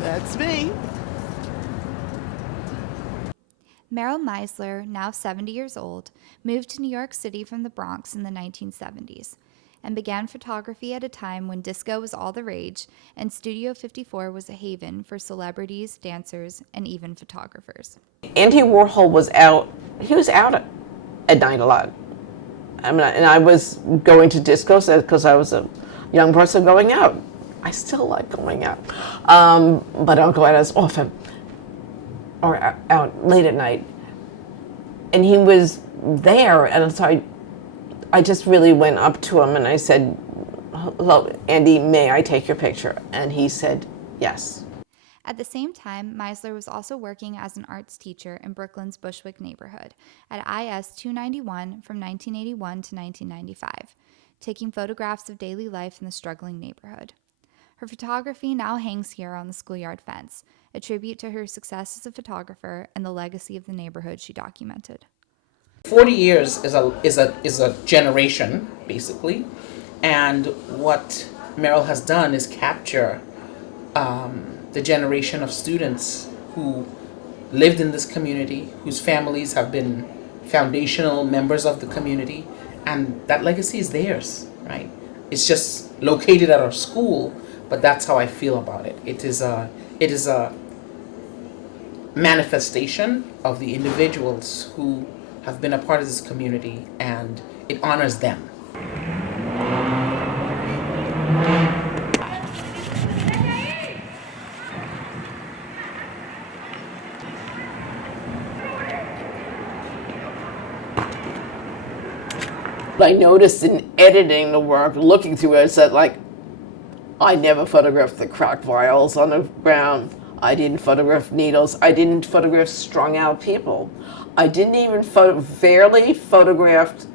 That's me. Meryl Meisler, now 70 years old, moved to New York City from the Bronx in the 1970s and began photography at a time when disco was all the rage and Studio 54 was a haven for celebrities, dancers, and even photographers. Andy Warhol was out. He was out at night a lot. I mean, and I was going to discos because I was a young person going out. I still like going out, but I don't go out as often or out late at night. And he was there, and so I just really went up to him and I said, "Hello, Andy, may I take your picture?" And he said, yes. At the same time, Meisler was also working as an arts teacher in Brooklyn's Bushwick neighborhood at IS 291 from 1981 to 1995, taking photographs of daily life in the struggling neighborhood. Her photography now hangs here on the schoolyard fence, a tribute to her success as a photographer and the legacy of the neighborhood she documented. 40 years is a generation, basically, and what Meryl has done is capture the generation of students who lived in this community, whose families have been foundational members of the community, and that legacy is theirs, right? It's just located at our school, but that's how I feel about it. It is a manifestation of the individuals who have been a part of this community, and it honors them. I noticed in editing the work, looking through it, that like I never photographed the crack vials on the ground. I didn't photograph needles. I didn't photograph strung out people. I didn't even barely photographed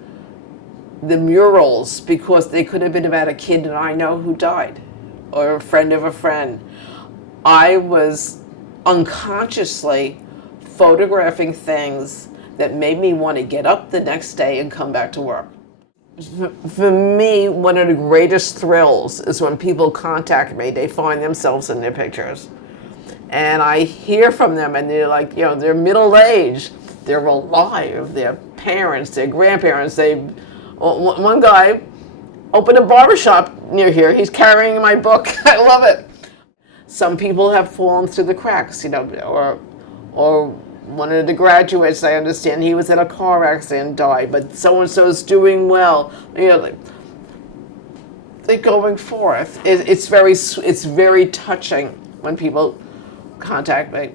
the murals because they could have been about a kid that I know who died or a friend of a friend. I was unconsciously photographing things that made me want to get up the next day and come back to work. For me, one of the greatest thrills is when people contact me, they find themselves in their pictures. And I hear from them and they're like, they're middle-aged, they're alive, their parents, their grandparents. One guy opened a barbershop near here, he's carrying my book. I love it. Some people have fallen through the cracks, or one of the graduates, I understand, he was in a car accident and died, but so-and-so's doing well. They're going forth. It's very touching when people contact me.